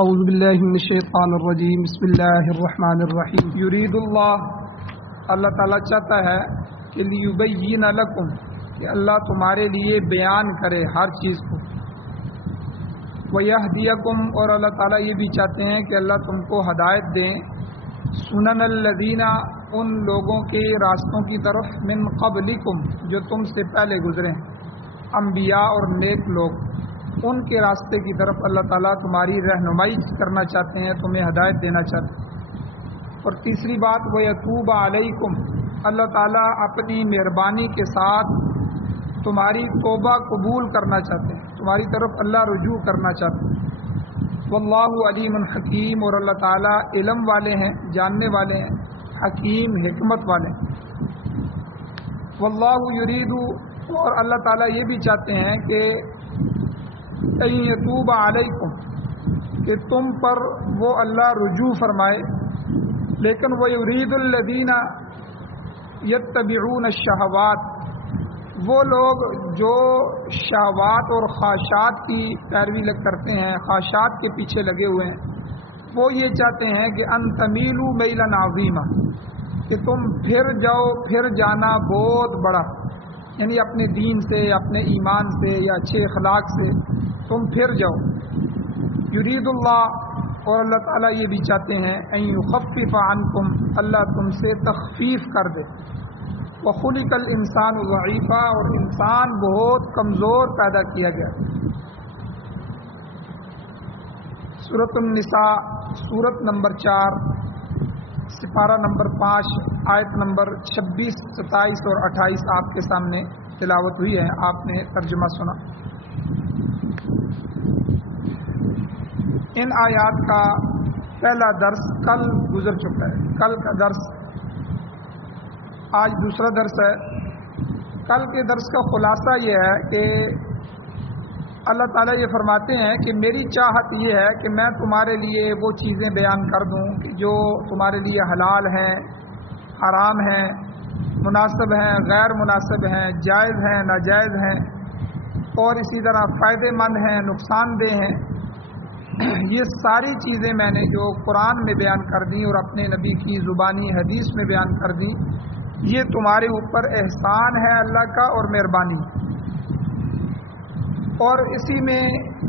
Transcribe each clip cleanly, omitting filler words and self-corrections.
اعوذ باللہ من الشیطان الرجیم بسم اللہ الرحمن الرحیم یرید اللہ تعالیٰ چاہتا ہے کہ لیبین لکم کہ اللہ تمہارے لیے بیان کرے ہر چیز کو، ویہدیکم اور اللہ تعالیٰ یہ بھی چاہتے ہیں کہ اللہ تم کو ہدایت دیں، سنن الذین ان لوگوں کے راستوں کی طرف من قبلکم جو تم سے پہلے گزرے ہیں، انبیاء اور نیک لوگ، ان کے راستے کی طرف اللہ تعالیٰ تمہاری رہنمائی کرنا چاہتے ہیں، تمہیں ہدایت دینا چاہتے ہیں۔ اور تیسری بات وَيَتُوبَ عَلَيْكُمْ اللہ تعالیٰ اپنی مہربانی کے ساتھ تمہاری توبہ قبول کرنا چاہتے ہیں، تمہاری طرف اللہ رجوع کرنا چاہتے ہیں۔ واللہ علیم حکیم اور اللہ تعالیٰ علم والے ہیں، جاننے والے ہیں، حکیم حکمت والے ہیں۔ واللہ یرید اور اللہ تعالیٰ یہ بھی چاہتے ہیں کہ ان یتوب علیکم کہ تم پر وہ اللہ رجوع فرمائے، لیکن وہ یرید الذین یتبعون الشہوات وہ لوگ جو شہوات اور خواہشات کی پیروی کرتے ہیں، خواہشات کے پیچھے لگے ہوئے ہیں، وہ یہ چاہتے ہیں کہ ان تمیلوا میلا عظیما کہ تم پھر جاؤ، پھر جانا بہت بڑا، یعنی اپنے دین سے، اپنے ایمان سے یا اچھے اخلاق سے تم پھر جاؤ۔ یرید اللہ اور اللہ تعالیٰ یہ بھی چاہتے ہیں ان یخفف عنکم اللہ تم سے تخفیف کر دے۔ وخلق الانسان ضعیفا اور انسان بہت کمزور پیدا کیا گیا۔ سورۃ النساء سورت نمبر 4 سپارہ نمبر 5 آیت نمبر 26، 27 اور 28 آپ کے سامنے تلاوت ہوئی ہے، آپ نے ترجمہ سنا۔ ان آیات کا پہلا درس کل گزر چکا ہے، کل کا درس آج دوسرا درس ہے۔ کل کے درس کا خلاصہ یہ ہے کہ اللہ تعالیٰ یہ فرماتے ہیں کہ میری چاہت یہ ہے کہ میں تمہارے لیے وہ چیزیں بیان کر دوں کہ جو تمہارے لیے حلال ہیں، حرام ہیں، مناسب ہیں، غیر مناسب ہیں، جائز ہیں، ناجائز ہیں، اور اسی طرح فائدہ مند ہیں، نقصان دہ ہیں۔ یہ ساری چیزیں میں نے جو قرآن میں بیان کر دیں اور اپنے نبی کی زبانی حدیث میں بیان کر دیں، یہ تمہارے اوپر احسان ہے اللہ کا اور مہربانی۔ اور اسی میں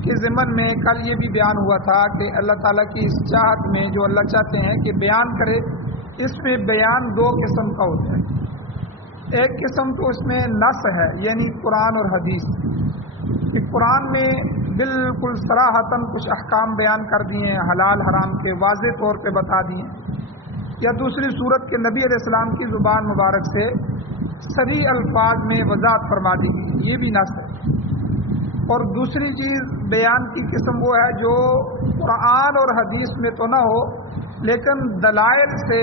کے ضمن میں کل یہ بھی بیان ہوا تھا کہ اللہ تعالیٰ کی اس چاہت میں جو اللہ چاہتے ہیں کہ بیان کرے، اس میں بیان دو قسم کا ہوتا ہے۔ ایک قسم تو اس میں نص ہے، یعنی قرآن اور حدیث، کہ قرآن میں بالکل صراحتاً کچھ احکام بیان کر دیے ہیں، حلال حرام کے واضح طور پہ بتا دیے، یا دوسری صورت کے نبی علیہ السلام کی زبان مبارک سے صریح الفاظ میں وضاحت فرما دی گئی، یہ بھی نص ہے۔ اور دوسری چیز بیان کی قسم وہ ہے جو قرآن اور حدیث میں تو نہ ہو لیکن دلائل سے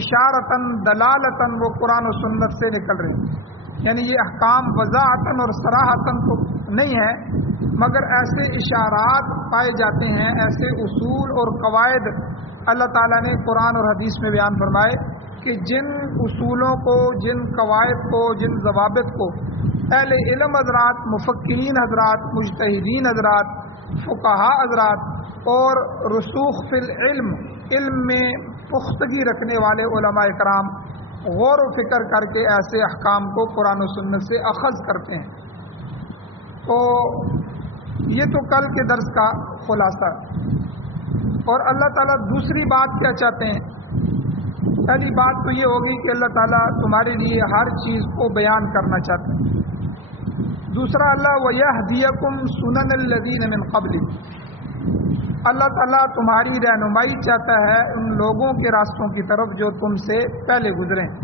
اشارتاً دلالتاً وہ قرآن و سنت سے نکل رہے ہیں، یعنی یہ احکام وضاحتاً اور صراحتاً تو نہیں ہے مگر ایسے اشارات پائے جاتے ہیں، ایسے اصول اور قواعد اللہ تعالیٰ نے قرآن اور حدیث میں بیان فرمائے کہ جن اصولوں کو، جن قواعد کو، جن ضوابط کو اہل علم حضرات، مفکرین حضرات، مجتہدین حضرات، فقہاء حضرات اور رسوخ فی العلم، علم میں پختگی رکھنے والے علماء کرام غور و فکر کر کے ایسے احکام کو قرآن و سنت سے اخذ کرتے ہیں۔ تو یہ تو کل کے درس کا خلاصہ ہے۔ اور اللہ تعالیٰ دوسری بات کیا چاہتے ہیں؟ پہلی بات تو یہ ہوگی کہ اللہ تعالیٰ تمہارے لیے ہر چیز کو بیان کرنا چاہتے ہیں۔ دوسرا اللہ وَيَهْدِيَكُمْ سُنَنَ الَّذِينَ مِنْ قَبْلِكُمْ اللہ تعالیٰ تمہاری رہنمائی چاہتا ہے ان لوگوں کے راستوں کی طرف جو تم سے پہلے گزرے ہیں،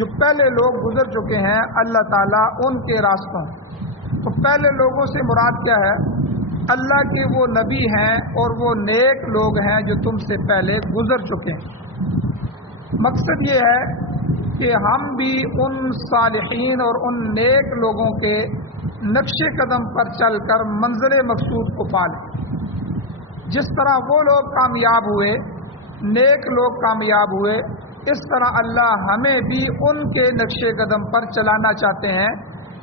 جو پہلے لوگ گزر چکے ہیں، اللہ تعالیٰ ان کے راستوں۔ تو پہلے لوگوں سے مراد کیا ہے؟ اللہ کے وہ نبی ہیں اور وہ نیک لوگ ہیں جو تم سے پہلے گزر چکے ہیں۔ مقصد یہ ہے کہ ہم بھی ان صالحین اور ان نیک لوگوں کے نقش قدم پر چل کر منزل مقصود کو پالیں۔ جس طرح وہ لوگ کامیاب ہوئے، نیک لوگ کامیاب ہوئے، اس طرح اللہ ہمیں بھی ان کے نقش قدم پر چلانا چاہتے ہیں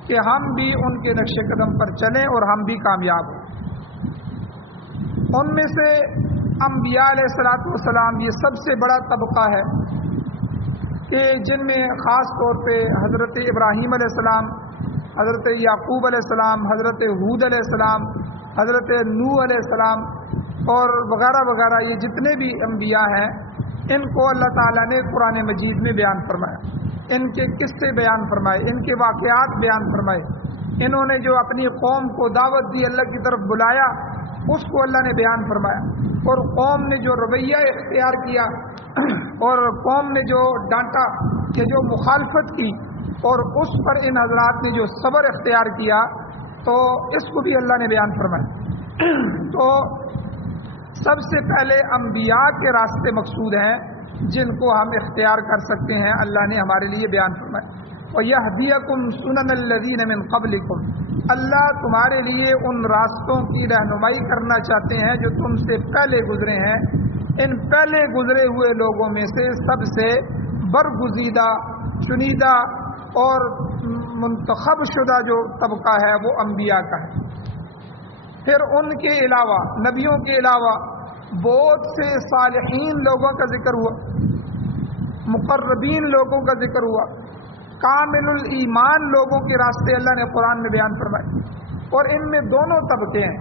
کہ ہم بھی ان کے نقش قدم پر چلیں اور ہم بھی کامیاب ہوں۔ ان میں سے انبیاء علیہ السلام یہ سب سے بڑا طبقہ ہے کہ جن میں خاص طور پہ حضرت ابراہیم علیہ السلام، حضرت یعقوب علیہ السلام، حضرت ہود علیہ السلام، حضرت نوح علیہ السلام اور وغیرہ وغیرہ، یہ جتنے بھی انبیاء ہیں ان کو اللہ تعالیٰ نے قرآن مجید میں بیان فرمایا، ان کے قصے بیان فرمائے، ان کے واقعات بیان فرمائے، انہوں نے جو اپنی قوم کو دعوت دی، اللہ کی طرف بلایا، اس کو اللہ نے بیان فرمایا، اور قوم نے جو رویہ اختیار کیا اور قوم نے جو ڈانٹا کہ جو مخالفت کی اور اس پر ان حضرات نے جو صبر اختیار کیا، تو اس کو بھی اللہ نے بیان فرمایا۔ تو سب سے پہلے انبیاء کے راستے مقصود ہیں جن کو ہم اختیار کر سکتے ہیں، اللہ نے ہمارے لیے بیان فرمایا۔ وَيَهْدِيَكُمْ سُنَنَ الَّذِينَ مِنْ قَبْلِكُمْ، اللہ تمہارے لیے ان راستوں کی رہنمائی کرنا چاہتے ہیں جو تم سے پہلے گزرے ہیں۔ ان پہلے گزرے ہوئے لوگوں میں سے سب سے برگزیدہ، چنیدہ اور منتخب شدہ جو طبقہ ہے وہ انبیاء کا ہے۔ پھر ان کے علاوہ، نبیوں کے علاوہ بہت سے صالحین لوگوں کا ذکر ہوا، مقربین لوگوں کا ذکر ہوا، کامل الایمان لوگوں کے راستے اللہ نے قرآن میں بیان فرمائے، اور ان میں دونوں طبقے ہیں،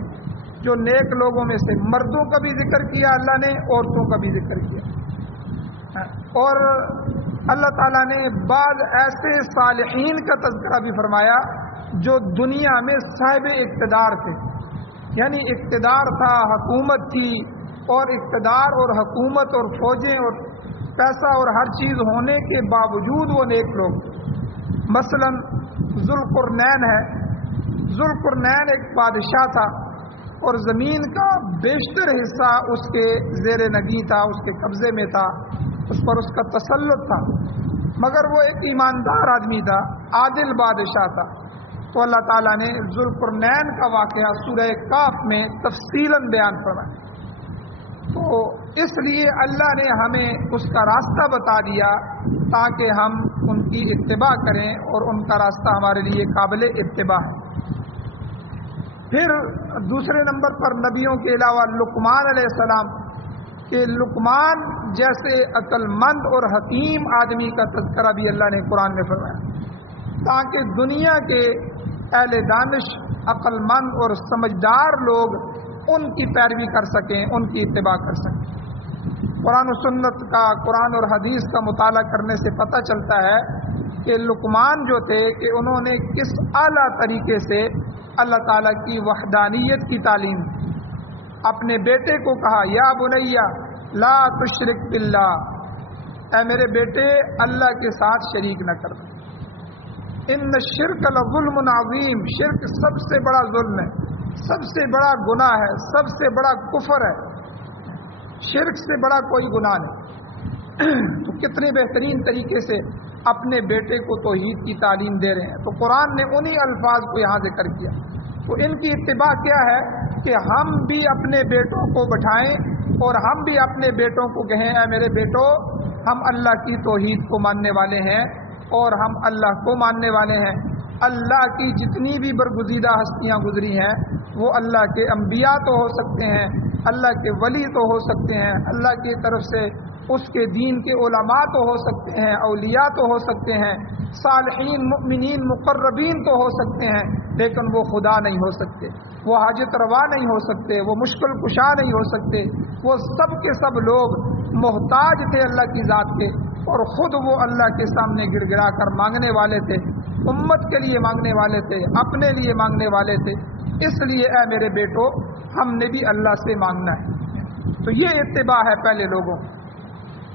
جو نیک لوگوں میں سے مردوں کا بھی ذکر کیا اللہ نے، عورتوں کا بھی ذکر کیا، اور اللہ تعالیٰ نے بعض ایسے صالحین کا تذکرہ بھی فرمایا جو دنیا میں صاحب اقتدار تھے، یعنی اقتدار تھا، حکومت تھی، اور اقتدار اور حکومت اور فوجیں اور پیسہ اور ہر چیز ہونے کے باوجود وہ نیک لوگ، مثلا ذوالقرنین ہے، ذوالقرنین ایک بادشاہ تھا اور زمین کا بیشتر حصہ اس کے زیر نگی تھا، اس کے قبضے میں تھا، اس پر اس کا تسلط تھا، مگر وہ ایک ایماندار آدمی تھا، عادل بادشاہ تھا۔ تو اللہ تعالیٰ نے ذوالقرنین کا واقعہ سورہ کاف میں تفصیلاً بیان فرمایا۔ تو اس لیے اللہ نے ہمیں اس کا راستہ بتا دیا تاکہ ہم ان کی اتباع کریں، اور ان کا راستہ ہمارے لیے قابل اتباع ہے۔ پھر دوسرے نمبر پر نبیوں کے علاوہ لقمان علیہ السلام، کہ لقمان جیسے عقل مند اور حکیم آدمی کا تذکرہ بھی اللہ نے قرآن میں فرمایا، تاکہ دنیا کے اہل دانش، عقل مند اور سمجھدار لوگ ان کی پیروی کر سکیں، ان کی اتباع کر سکیں۔ قرآن و سنت کا، قرآن اور حدیث کا مطالعہ کرنے سے پتہ چلتا ہے کہ لقمان جو تھے کہ انہوں نے کس اعلیٰ طریقے سے اللہ تعالیٰ کی وحدانیت کی تعلیم دی۔ اپنے بیٹے کو کہا، یا بنیا لا تشرک باللہ، اے میرے بیٹے اللہ کے ساتھ شریک نہ کر، ان الشرک لظلم عظیم، شرک سب سے بڑا ظلم ہے، سب سے بڑا گناہ ہے، سب سے بڑا کفر ہے، شرک سے بڑا کوئی گناہ نہیں۔ تو کتنے بہترین طریقے سے اپنے بیٹے کو توحید کی تعلیم دے رہے ہیں۔ تو قرآن نے انہی الفاظ کو یہاں ذکر کیا۔ تو ان کی اتباع کیا ہے کہ ہم بھی اپنے بیٹوں کو بٹھائیں اور ہم بھی اپنے بیٹوں کو کہیں، اے میرے بیٹو ہم اللہ کی توحید کو ماننے والے ہیں اور ہم اللہ کو ماننے والے ہیں۔ اللہ کی جتنی بھی برگزیدہ ہستیاں گزری ہیں وہ اللہ کے انبیاء تو ہو سکتے ہیں، اللہ کے ولی تو ہو سکتے ہیں، اللہ کی طرف سے اس کے دین کے علماء تو ہو سکتے ہیں، اولیاء تو ہو سکتے ہیں، صالحین، مؤمنین، مقربین تو ہو سکتے ہیں، لیکن وہ خدا نہیں ہو سکتے، وہ حاجت روا نہیں ہو سکتے، وہ مشکل کشا نہیں ہو سکتے۔ وہ سب کے سب لوگ محتاج تھے اللہ کی ذات کے، اور خود وہ اللہ کے سامنے گڑ گڑا کر مانگنے والے تھے، امت کے لیے مانگنے والے تھے، اپنے لیے مانگنے والے تھے۔ اس لیے اے میرے بیٹو ہم نے بھی اللہ سے مانگنا ہے۔ تو یہ اتباع ہے پہلے لوگوں۔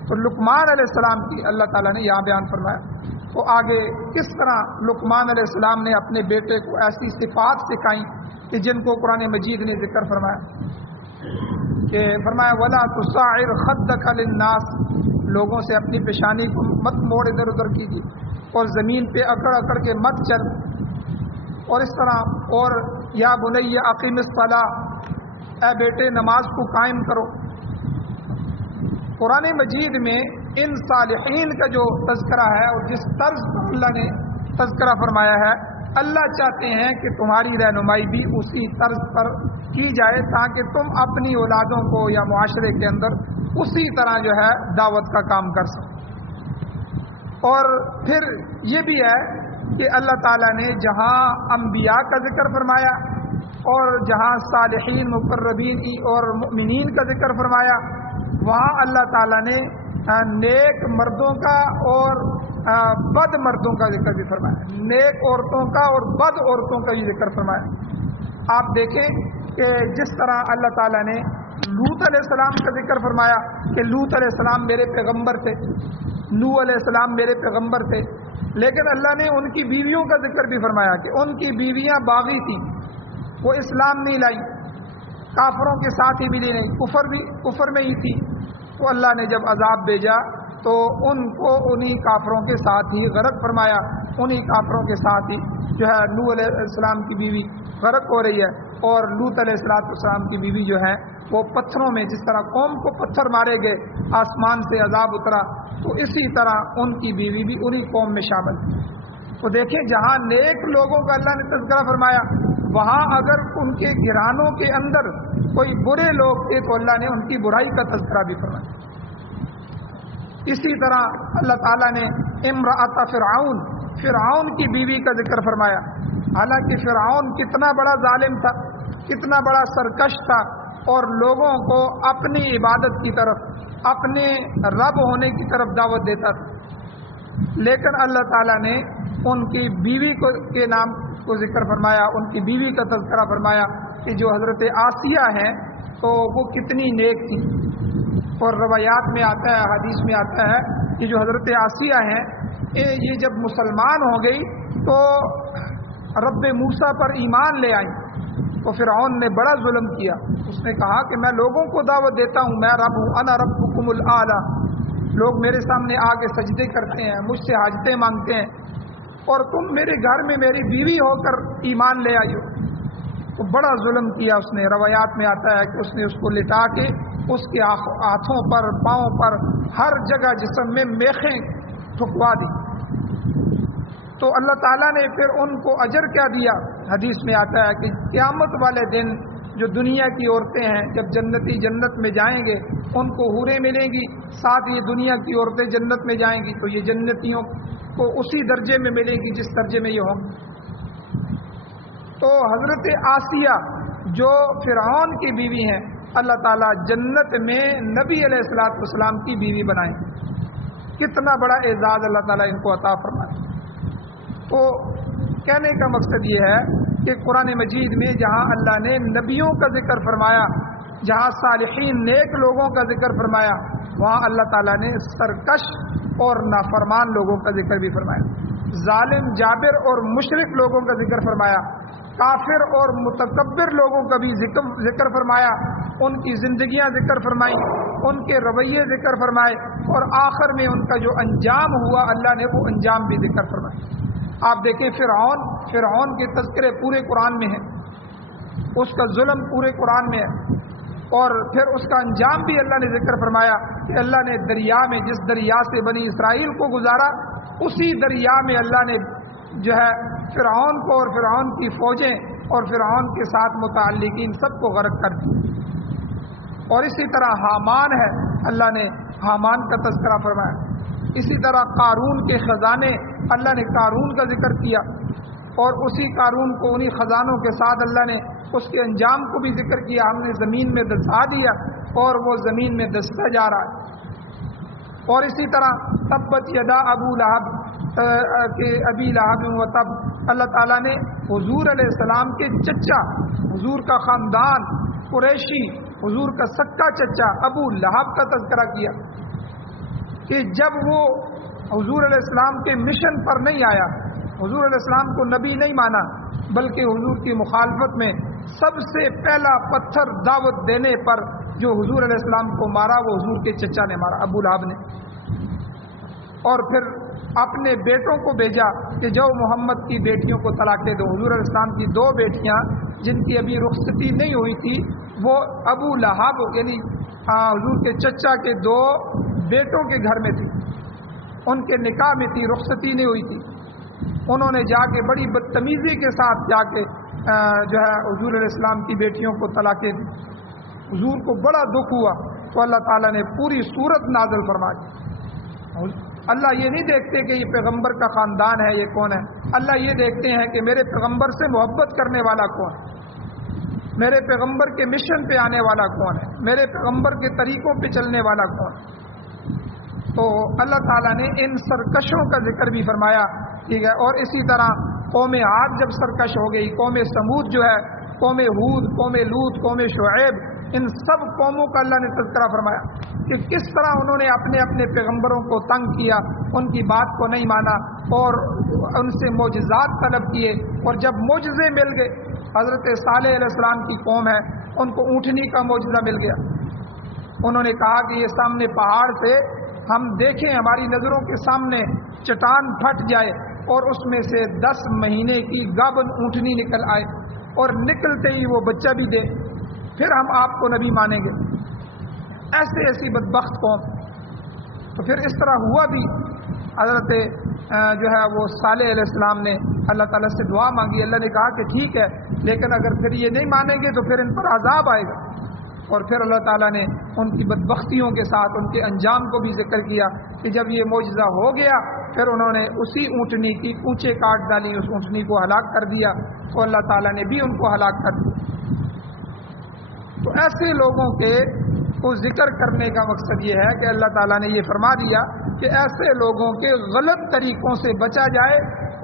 تو لقمان علیہ السلام کی اللہ تعالیٰ نے یہاں بیان فرمایا۔ تو آگے کس طرح لقمان علیہ السلام نے اپنے بیٹے کو ایسی صفات سکھائیں کہ جن کو قرآن مجید نے ذکر فرمایا، کہ فرمایا وَلَا تُصَعِّرْ خَدَّكَ لِلنَّاسِ، لوگوں سے اپنی پیشانی کو مت موڑ ادھر ادھر کیجیے، اور زمین پہ اکڑ اکڑ کے مت چل، اور اس طرح، اور یا بنی اقیم الصلاۃ، اے بیٹے نماز کو قائم کرو۔ قرآن مجید میں ان صالحین کا جو تذکرہ ہے اور جس طرز پر اللہ نے تذکرہ فرمایا ہے، اللہ چاہتے ہیں کہ تمہاری رہنمائی بھی اسی طرز پر کی جائے تاکہ تم اپنی اولادوں کو یا معاشرے کے اندر اسی طرح جو ہے دعوت کا کام کر سکو۔ اور پھر یہ بھی ہے کہ اللہ تعالیٰ نے جہاں انبیاء کا ذکر فرمایا اور جہاں صالحین مقربین اور مؤمنین کا ذکر فرمایا، وہاں اللہ تعالیٰ نے نیک مردوں کا اور بد مردوں کا ذکر بھی فرمایا، نیک عورتوں کا اور بد عورتوں کا بھی ذکر فرمایا۔ آپ دیکھیں کہ جس طرح اللہ تعالیٰ نے لوط علیہ السلام کا ذکر فرمایا کہ لوط علیہ السلام میرے پیغمبر تھے، نوح علیہ السلام میرے پیغمبر تھے، لیکن اللہ نے ان کی بیویوں کا ذکر بھی فرمایا کہ ان کی بیویاں باغی تھیں، وہ اسلام نہیں لائی، کافروں کے ساتھ ہی ملی نہیں، کفر میں ہی تھی۔ تو اللہ نے جب عذاب بھیجا تو ان کو انہی کافروں کے ساتھ ہی غرق فرمایا، انہی کافروں کے ساتھ ہی جو ہے نوح علیہ السلام کی بیوی غرق ہو رہی ہے، اور لوط علیہ السلام کی بیوی جو ہے وہ پتھروں میں، جس طرح قوم کو پتھر مارے گئے، آسمان سے عذاب اترا، تو اسی طرح ان کی بیوی بھی انہی قوم میں شامل تھی۔ تو دیکھیں جہاں نیک لوگوں کا اللہ نے تذکرہ فرمایا، وہاں اگر ان کے گھرانوں کے اندر کوئی برے لوگ تھے تو اللہ نے ان کی برائی کا تذکرہ بھی فرمایا۔ اسی طرح اللہ تعالیٰ نے امرأۃ فرعون کی بیوی کا ذکر فرمایا، حالانکہ فرعون کتنا بڑا ظالم تھا، کتنا بڑا سرکش تھا، اور لوگوں کو اپنی عبادت کی طرف، اپنے رب ہونے کی طرف دعوت دیتا تھا، لیکن اللہ تعالیٰ نے ان کی بیوی کے نام کو ذکر فرمایا، ان کی بیوی کا تذکرہ فرمایا کہ جو حضرت آسیہ ہیں تو وہ کتنی نیک تھی۔ اور روایات میں آتا ہے، حدیث میں آتا ہے کہ جو حضرت آسیہ ہیں یہ جب مسلمان ہو گئی تو رب موسیٰ پر ایمان لے آئیں، تو فرعون نے بڑا ظلم کیا، اس نے کہا کہ میں لوگوں کو دعوت دیتا ہوں، میں رب ہوں، انا ربکم الاعلی، لوگ میرے سامنے آ کے سجدے کرتے ہیں، مجھ سے حاجتیں مانگتے ہیں، اور تم میرے گھر میں میری بیوی ہو کر ایمان لے آئی ہو۔ تو بڑا ظلم کیا اس نے، روایات میں آتا ہے کہ اس نے اس کو لٹا کے اس کے ہاتھوں پر، پاؤں پر، ہر جگہ جسم میں میخیں ٹھکوا دی۔ تو اللہ تعالیٰ نے پھر ان کو اجر کیا دیا، حدیث میں آتا ہے کہ قیامت والے دن جو دنیا کی عورتیں ہیں جب جنتی جنت میں جائیں گے ان کو حوریں ملیں گی، ساتھ یہ دنیا کی عورتیں جنت میں جائیں گی تو یہ جنتیوں کو اسی درجے میں ملے گی جس درجے میں یہ ہوں۔ تو حضرت آسیہ جو فرعون کی بیوی ہیں، اللہ تعالیٰ جنت میں نبی علیہ السلام کی بیوی بنائیں، کتنا بڑا اعزاز اللہ تعالیٰ ان کو عطا فرمائے۔ تو کہنے کا مقصد یہ ہے کہ قرآن مجید میں جہاں اللہ نے نبیوں کا ذکر فرمایا، جہاں صالحین نیک لوگوں کا ذکر فرمایا، وہاں اللہ تعالیٰ نے سرکش اور نافرمان لوگوں کا ذکر بھی فرمایا، ظالم جابر اور مشرک لوگوں کا ذکر فرمایا، کافر اور متکبر لوگوں کا بھی ذکر فرمایا، ان کی زندگیاں ذکر فرمائیں، ان کے رویے ذکر فرمائے، اور آخر میں ان کا جو انجام ہوا اللہ نے وہ انجام بھی ذکر فرمائے۔ آپ دیکھیں فرعون کے تذکرے پورے قرآن میں ہیں، اس کا ظلم پورے قرآن میں ہے، اور پھر اس کا انجام بھی اللہ نے ذکر فرمایا کہ اللہ نے دریا میں، جس دریا سے بنی اسرائیل کو گزارا، اسی دریا میں اللہ نے جو ہے فرعون کو اور فرعون کی فوجیں اور فرعون کے ساتھ متعلقین سب کو غرق کر دیا۔ اور اسی طرح حامان ہے، اللہ نے حامان کا تذکرہ فرمایا۔ اسی طرح قارون کے خزانے، اللہ نے قارون کا ذکر کیا، اور اسی قارون کو انہی خزانوں کے ساتھ اللہ نے اس کے انجام کو بھی ذکر کیا، ہم نے زمین میں دسا دیا اور وہ زمین میں دستا جا رہا ہے۔ اور اسی طرح تبت یدا ابو لہب کہ ابی لہب و تب، اللہ تعالیٰ نے حضور علیہ السلام کے چچا، حضور کا خاندان قریشی، حضور کا سکا چچا ابو لہب کا تذکرہ کیا کہ جب وہ حضور علیہ السلام کے مشن پر نہیں آیا، حضور علیہ السلام کو نبی نہیں مانا، بلکہ حضور کی مخالفت میں سب سے پہلا پتھر دعوت دینے پر جو حضور علیہ السلام کو مارا وہ حضور کے چچا نے مارا، ابو لہب نے۔ اور پھر اپنے بیٹوں کو بھیجا کہ جو محمد کی بیٹیوں کو طلاق دے دو۔ حضور علیہ السلام کی 2 بیٹیاں جن کی ابھی رخصتی نہیں ہوئی تھی، وہ ابو لہب یعنی حضور کے چچا کے 2 بیٹوں کے گھر میں تھی، ان کے نکاح میں تھی، رخصتی نہیں ہوئی تھی۔ انہوں نے جا کے بڑی بدتمیزی کے ساتھ جا کے جو ہے حضور علیہ السلام کی بیٹیوں کو طلاقیں دی. حضور کو بڑا دکھ ہوا تو اللہ تعالیٰ نے پوری صورت نازل فرما دی. اللہ یہ نہیں دیکھتے کہ یہ پیغمبر کا خاندان ہے یہ کون ہے، اللہ یہ دیکھتے ہیں کہ میرے پیغمبر سے محبت کرنے والا کون ہے، میرے پیغمبر کے مشن پہ آنے والا کون ہے، میرے پیغمبر کے طریقوں پہ چلنے والا کون ہے. تو اللہ تعالیٰ نے ان سرکشوں کا ذکر بھی فرمایا، ٹھیک ہے. اور اسی طرح قوم عاد جب سرکش ہو گئی، قوم سمود جو ہے، قوم ہود، قوم لوط، قوم شعیب، ان سب قوموں کا اللہ نے تذکرہ فرمایا کہ کس طرح انہوں نے اپنے اپنے پیغمبروں کو تنگ کیا، ان کی بات کو نہیں مانا اور ان سے معجزات طلب کیے. اور جب معجزے مل گئے، حضرت صالح علیہ السلام کی قوم ہے، ان کو اونٹنی کا معجزہ مل گیا. انہوں نے کہا کہ یہ سامنے پہاڑ سے ہم دیکھیں، ہماری نظروں کے سامنے چٹان پھٹ جائے اور اس میں سے 10 مہینے کی گابن اونٹنی نکل آئے اور نکلتے ہی وہ بچہ بھی دے، پھر ہم آپ کو نبی مانیں گے. ایسی بدبخت قوم. تو پھر اس طرح ہوا بھی. حضرت جو ہے وہ صالح علیہ السلام نے اللہ تعالیٰ سے دعا مانگی. اللہ نے کہا کہ ٹھیک ہے، لیکن اگر پھر یہ نہیں مانیں گے تو پھر ان پر عذاب آئے گا. اور پھر اللہ تعالیٰ نے ان کی بدبختیوں کے ساتھ ان کے انجام کو بھی ذکر کیا کہ جب یہ معجزہ ہو گیا پھر انہوں نے اسی اونٹنی کی اونچے کاٹ ڈالی، اس اونٹنی کو ہلاک کر دیا، تو اللہ تعالیٰ نے بھی ان کو ہلاک کر دیا. تو ایسے لوگوں کے کو ذکر کرنے کا مقصد یہ ہے کہ اللہ تعالیٰ نے یہ فرما دیا کہ ایسے لوگوں کے غلط طریقوں سے بچا جائے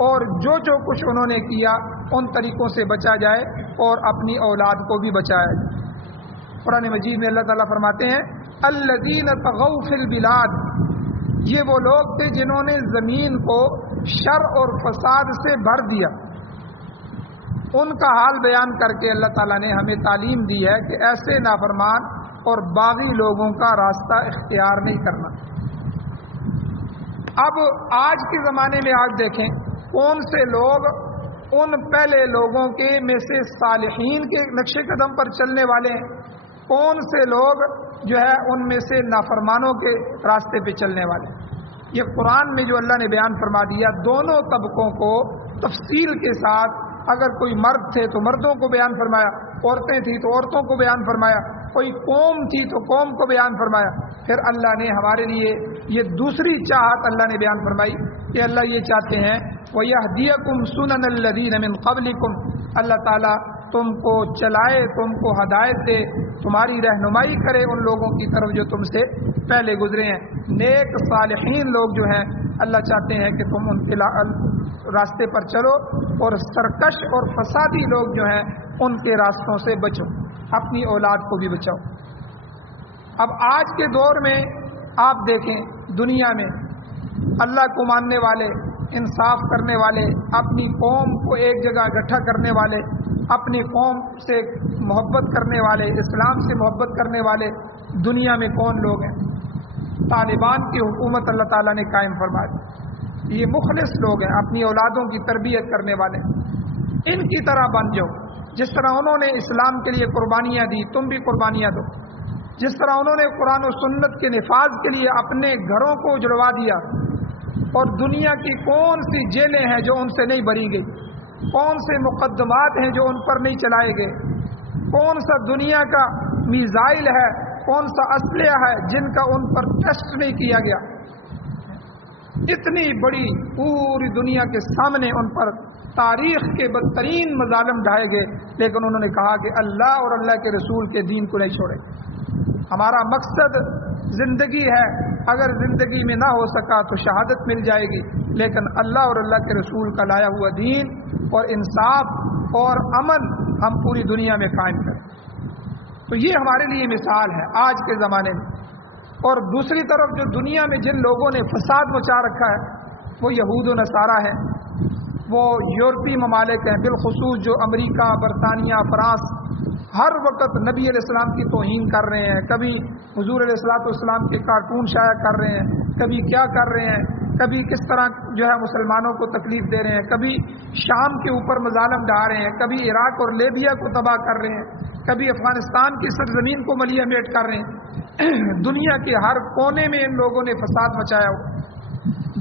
اور جو کچھ انہوں نے کیا ان طریقوں سے بچا جائے اور اپنی اولاد کو بھی بچایا جائے. قرآن مجید میں اللہ تعالیٰ فرماتے ہیں الذین طغوا فی البلاد، یہ وہ لوگ تھے جنہوں نے زمین کو شر اور فساد سے بھر دیا. ان کا حال بیان کر کے اللہ تعالیٰ نے ہمیں تعلیم دی ہے کہ ایسے نافرمان اور باغی لوگوں کا راستہ اختیار نہیں کرنا. اب آج کے زمانے میں آج دیکھیں کون سے لوگ ان پہلے لوگوں کے میں سے صالحین کے نقش قدم پر چلنے والے ہیں، کون سے لوگ جو ہے ان میں سے نافرمانوں کے راستے پہ چلنے والے ہیں. یہ قرآن میں جو اللہ نے بیان فرما دیا دونوں طبقوں کو تفصیل کے ساتھ. اگر کوئی مرد تھے تو مردوں کو بیان فرمایا، عورتیں تھیں تو عورتوں کو بیان فرمایا، کوئی قوم تھی تو قوم کو بیان فرمایا. پھر اللہ نے ہمارے لیے یہ دوسری چاہت اللہ نے بیان فرمائی کہ اللہ یہ چاہتے ہیں وَيَهْدِيَكُمْ سُنَنَ الَّذِينَ مِنْ قَبْلِكُمْ، اللہ تعالیٰ تم کو چلائے، تم کو ہدایت دے، تمہاری رہنمائی کرے ان لوگوں کی طرف جو تم سے پہلے گزرے ہیں. نیک صالحین لوگ جو ہیں اللہ چاہتے ہیں کہ تم ان کے راستے پر چلو، اور سرکش اور فسادی لوگ جو ہیں ان کے راستوں سے بچو، اپنی اولاد کو بھی بچاؤ. اب آج کے دور میں آپ دیکھیں دنیا میں اللہ کو ماننے والے، انصاف کرنے والے، اپنی قوم کو ایک جگہ اکٹھا کرنے والے، اپنی قوم سے محبت کرنے والے، اسلام سے محبت کرنے والے دنیا میں کون لوگ ہیں؟ طالبان کی حکومت اللہ تعالیٰ نے قائم فرما دی. یہ مخلص لوگ ہیں، اپنی اولادوں کی تربیت کرنے والے. ان کی طرح بن جاؤ، جس طرح انہوں نے اسلام کے لیے قربانیاں دی تم بھی قربانیاں دو. جس طرح انہوں نے قرآن و سنت کے نفاذ کے لیے اپنے گھروں کو اجڑوا دیا، اور دنیا کی کون سی جیلیں ہیں جو ان سے نہیں بری گئی، کون سے مقدمات ہیں جو ان پر نہیں چلائے گئے، کون سا دنیا کا میزائل ہے، کون سا اسلحہ ہے جن کا ان پر ٹیسٹ نہیں کیا گیا. اتنی بڑی پوری دنیا کے سامنے ان پر تاریخ کے بدترین مظالم ڈھائے گئے، لیکن انہوں نے کہا کہ اللہ اور اللہ کے رسول کے دین کو نہیں چھوڑے. ہمارا مقصد زندگی ہے، اگر زندگی میں نہ ہو سکا تو شہادت مل جائے گی، لیکن اللہ اور اللہ کے رسول کا لایا ہوا دین اور انصاف اور امن ہم پوری دنیا میں قائم کریں. تو یہ ہمارے لیے مثال ہے آج کے زمانے میں. اور دوسری طرف جو دنیا میں جن لوگوں نے فساد مچا رکھا ہے وہ یہود و نصارہ ہیں، وہ یورپی ممالک ہیں، بالخصوص جو امریکہ، برطانیہ، فرانس ہر وقت نبی علیہ السلام کی توہین کر رہے ہیں. کبھی حضور علیہ السلام کے کارٹون شائع کر رہے ہیں، کبھی کیا کر رہے ہیں، کبھی کس طرح جو ہے مسلمانوں کو تکلیف دے رہے ہیں، کبھی شام کے اوپر مظالم ڈھا رہے ہیں، کبھی عراق اور لیبیا کو تباہ کر رہے ہیں، کبھی افغانستان کی سرزمین کو ملیح میٹ کر رہے ہیں. دنیا کے ہر کونے میں ان لوگوں نے فساد مچایا ہوا.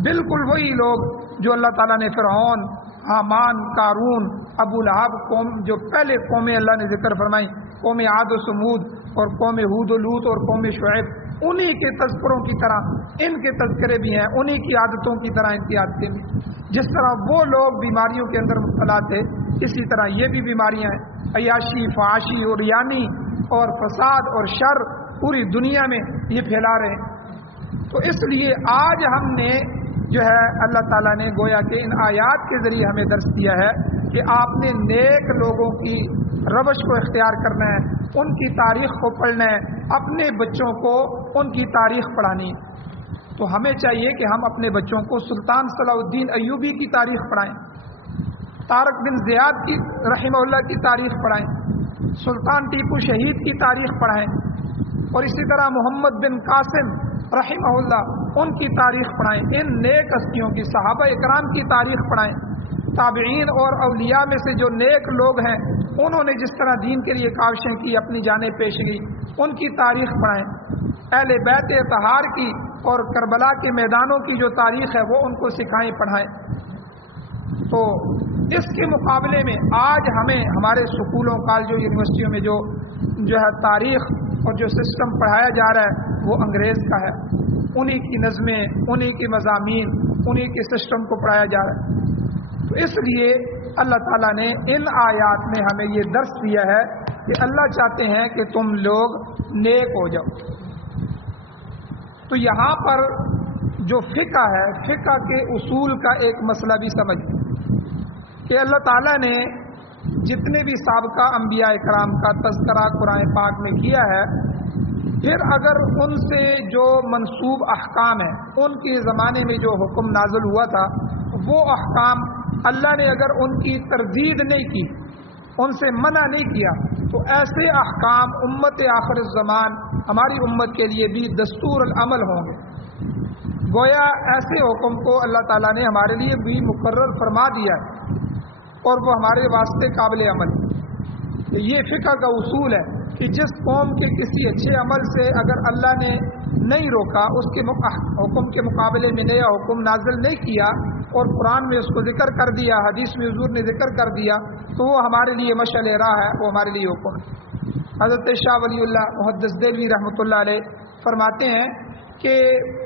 بالکل وہی لوگ جو اللہ تعالیٰ نے فرعون، حامان، قارون، ابو لہب قوم، جو پہلے قومیں اللہ نے ذکر فرمائی، قوم عاد و سمود اور قوم ہود و لوط اور قوم شعیب، انہی کے تذکروں کی طرح ان کے تذکرے بھی ہیں، انہی کی عادتوں کی طرح ان کی عادتیں بھی۔ جس طرح وہ لوگ بیماریوں کے اندر مبتلا تھے، اسی طرح یہ بھی بیماریاں ہیں، عیاشی، فحاشی اور یعنی اور فساد اور شر پوری دنیا میں یہ پھیلا رہے ہیں۔ تو اس لیے آج ہم نے جو ہے اللہ تعالیٰ نے گویا کہ ان آیات کے ذریعے ہمیں درس دیا ہے کہ آپ نے نیک لوگوں کی روش کو اختیار کرنا ہے، ان کی تاریخ کو پڑھنا ہے، اپنے بچوں کو ان کی تاریخ پڑھانی ہے۔ تو ہمیں چاہیے کہ ہم اپنے بچوں کو سلطان صلاح الدین ایوبی کی تاریخ پڑھائیں، طارق بن زیاد کی رحمہ اللہ کی تاریخ پڑھائیں، سلطان ٹیپو شہید کی تاریخ پڑھائیں، اور اسی طرح محمد بن قاسم رحمہ اللہ ان کی تاریخ پڑھائیں، ان نیک ہستیوں کی، صحابہ اکرام کی تاریخ پڑھائیں، تابعین اور اولیاء میں سے جو نیک لوگ ہیں انہوں نے جس طرح دین کے لیے کاوشیں کی، اپنی جانیں پیش کی، ان کی تاریخ پڑھائیں، اہل بیت اطہار کی اور کربلا کے میدانوں کی جو تاریخ ہے وہ ان کو سکھائیں، پڑھائیں۔ تو اس کے مقابلے میں آج ہمیں ہمارے سکولوں، کالجوں، یونیورسٹیوں میں جو ہے تاریخ اور جو سسٹم پڑھایا جا رہا ہے وہ انگریز کا ہے، انہی کی نظمیں، انہی کے مضامین، انہی کے سسٹم کو پڑھایا جا رہا ہے۔ تو اس لیے اللہ تعالیٰ نے ان آیات میں ہمیں یہ درس دیا ہے کہ اللہ چاہتے ہیں کہ تم لوگ نیک ہو جاؤ۔ تو یہاں پر جو فقہ ہے، فقہ کے اصول کا ایک مسئلہ بھی سمجھ کہ اللہ تعالیٰ نے جتنے بھی سابقہ انبیاء کرام کا تذکرہ قرآن پاک میں کیا ہے، پھر اگر ان سے جو منسوب احکام ہیں، ان کے زمانے میں جو حکم نازل ہوا تھا، وہ احکام اللہ نے اگر ان کی تردید نہیں کی، ان سے منع نہیں کیا، تو ایسے احکام امت آخر الزمان ہماری امت کے لیے بھی دستور العمل ہوں گے۔ گویا ایسے حکم کو اللہ تعالیٰ نے ہمارے لیے بھی مقرر فرما دیا ہے اور وہ ہمارے واسطے قابل عمل ہے۔ یہ فقہ کا اصول ہے کہ جس قوم کے کسی اچھے عمل سے اگر اللہ نے نہیں روکا، اس کے حکم کے مقابلے میں نیا حکم نازل نہیں کیا اور قرآن میں اس کو ذکر کر دیا، حدیث میں حضور نے ذکر کر دیا، تو وہ ہمارے لیے مشعل راہ ہے، وہ ہمارے لیے حکم ہے۔ حضرت شاہ ولی اللہ محدث دہلوی رحمۃ اللہ علیہ فرماتے ہیں کہ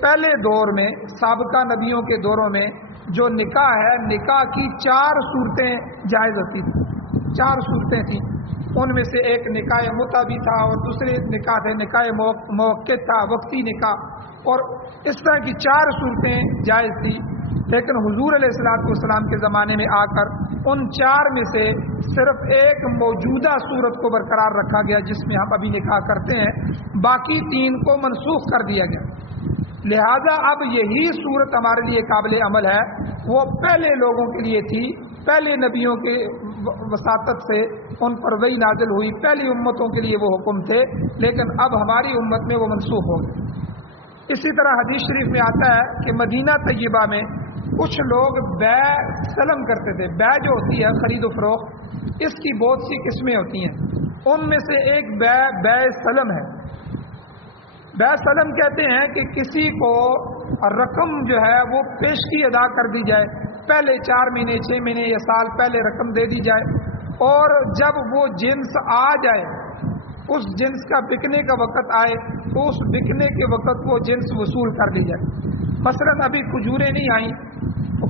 پہلے دور میں، سابقہ نبیوں کے دوروں میں جو نکاح ہے، نکاح کی 4 صورتیں جائز ہوتی تھیں، 4 صورتیں تھیں، ان میں سے ایک نکاح متع بھی تھا اور دوسرے نکاح تھے نکاح موقت تھا، وقتی نکاح، اور اس طرح کی 4 صورتیں جائز تھی۔ لیکن حضور علیہ السلام کے زمانے میں آ کر ان 4 میں سے صرف ایک موجودہ صورت کو برقرار رکھا گیا جس میں ہم ابھی نکاح کرتے ہیں، باقی 3 کو منسوخ کر دیا گیا۔ لہذا اب یہی صورت ہمارے لیے قابل عمل ہے، وہ پہلے لوگوں کے لیے تھی، پہلے نبیوں کے وساطت سے ان پر وحی نازل ہوئی، پہلی امتوں کے لیے وہ حکم تھے، لیکن اب ہماری امت میں وہ منسوخ ہو گئے۔ اسی طرح حدیث شریف میں آتا ہے کہ مدینہ طیبہ میں کچھ لوگ بیع سلم کرتے تھے۔ بیع جو ہوتی ہے خرید و فروخت، اس کی بہت سی قسمیں ہوتی ہیں، ان میں سے ایک بیع سلم ہے۔ بیع سلم کہتے ہیں کہ کسی کو رقم جو ہے وہ پیشگی ادا کر دی جائے، پہلے 4 مہینے 6 مہینے یا سال پہلے رقم دے دی جائے، اور جب وہ جنس آ جائے، اس جنس کا بکنے کا وقت آئے تو اس بکنے کے وقت وہ جنس وصول کر لی جائے۔ مثلاً ابھی کھجوریں نہیں آئیں،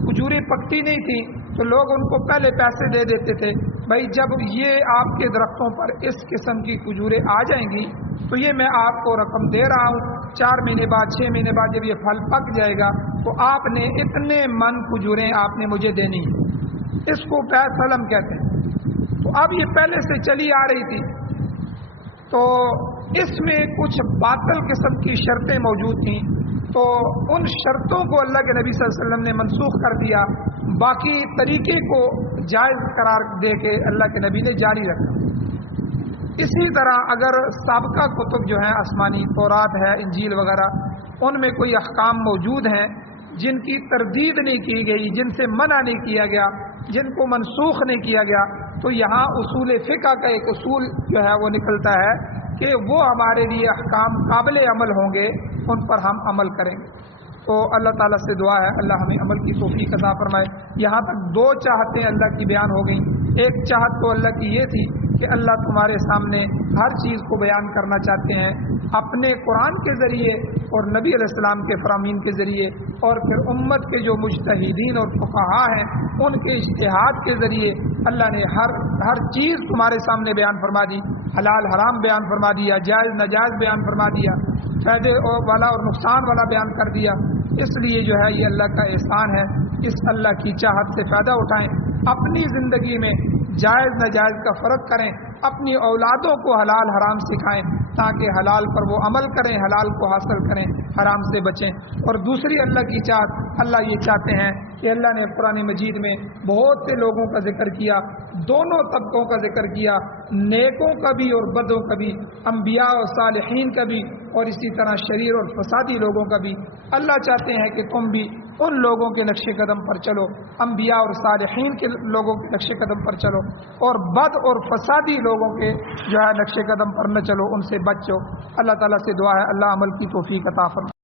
کھجوریں پکتی نہیں تھیں، تو لوگ ان کو پہلے پیسے دے دیتے تھے، بھائی جب یہ آپ کے درختوں پر اس قسم کی کھجوریں آ جائیں گی تو یہ میں آپ کو رقم دے رہا ہوں، 4 مہینے بعد 6 مہینے بعد جب یہ پھل پک جائے گا تو آپ نے اتنے من کھجوریں آپ نے مجھے دینی ہیں، اس کو بیع سلم کہتے ہیں۔ تو اب یہ پہلے سے چلی آ رہی تھی، تو اس میں کچھ باطل قسم کی شرطیں موجود تھیں، تو ان شرطوں کو اللہ کے نبی صلی اللہ علیہ وسلم نے منسوخ کر دیا، باقی طریقے کو جائز قرار دے کے اللہ کے نبی نے جاری رکھا۔ اسی طرح اگر سابقہ کتب جو ہیں آسمانی، تورات ہے، انجیل وغیرہ، ان میں کوئی احکام موجود ہیں جن کی تردید نہیں کی گئی، جن سے منع نہیں کیا گیا، جن کو منسوخ نہیں کیا گیا، تو یہاں اصول فقہ کا ایک اصول جو ہے وہ نکلتا ہے کہ وہ ہمارے لیے احکام قابل عمل ہوں گے، ان پر ہم عمل کریں گے۔ تو اللہ تعالیٰ سے دعا ہے اللہ ہمیں عمل کی توفیق عطا فرمائے۔ یہاں تک دو چاہتیں اللہ کی بیان ہو گئیں۔ ایک چاہت تو اللہ کی یہ تھی کہ اللہ تمہارے سامنے ہر چیز کو بیان کرنا چاہتے ہیں اپنے قرآن کے ذریعے اور نبی علیہ السلام کے فرامین کے ذریعے، اور پھر امت کے جو مجتہدین اور فقہا ہیں ان کے اجتہاد کے ذریعے اللہ نے ہر چیز تمہارے سامنے بیان فرما دی، حلال حرام بیان فرما دیا، جائز ناجائز بیان فرما دیا، فائدے والا اور نقصان والا بیان کر دیا۔ اس لیے جو ہے یہ اللہ کا احسان ہے، اس اللہ کی چاہت سے فائدہ اٹھائیں، اپنی زندگی میں جائز ناجائز کا فرق کریں، اپنی اولادوں کو حلال حرام سکھائیں تاکہ حلال پر وہ عمل کریں، حلال کو حاصل کریں، حرام سے بچیں۔ اور دوسری اللہ کی چاہت، اللہ یہ چاہتے ہیں کہ اللہ نے قرآن مجید میں بہت سے لوگوں کا ذکر کیا، دونوں طبقوں کا ذکر کیا، نیکوں کا بھی اور بدوں کا بھی، انبیاء اور صالحین کا بھی، اور اسی طرح شریر اور فسادی لوگوں کا بھی۔ اللہ چاہتے ہیں کہ تم بھی ان لوگوں کے نقش قدم پر چلو، انبیاء اور صالحین کے لوگوں کے نقش قدم پر چلو، اور بد اور فسادی لوگوں کے جو ہے نقش قدم پر نہ چلو، ان سے بچو۔ اللہ تعالیٰ سے دعا ہے اللہ عمل کی توفیق عطا فرمائے۔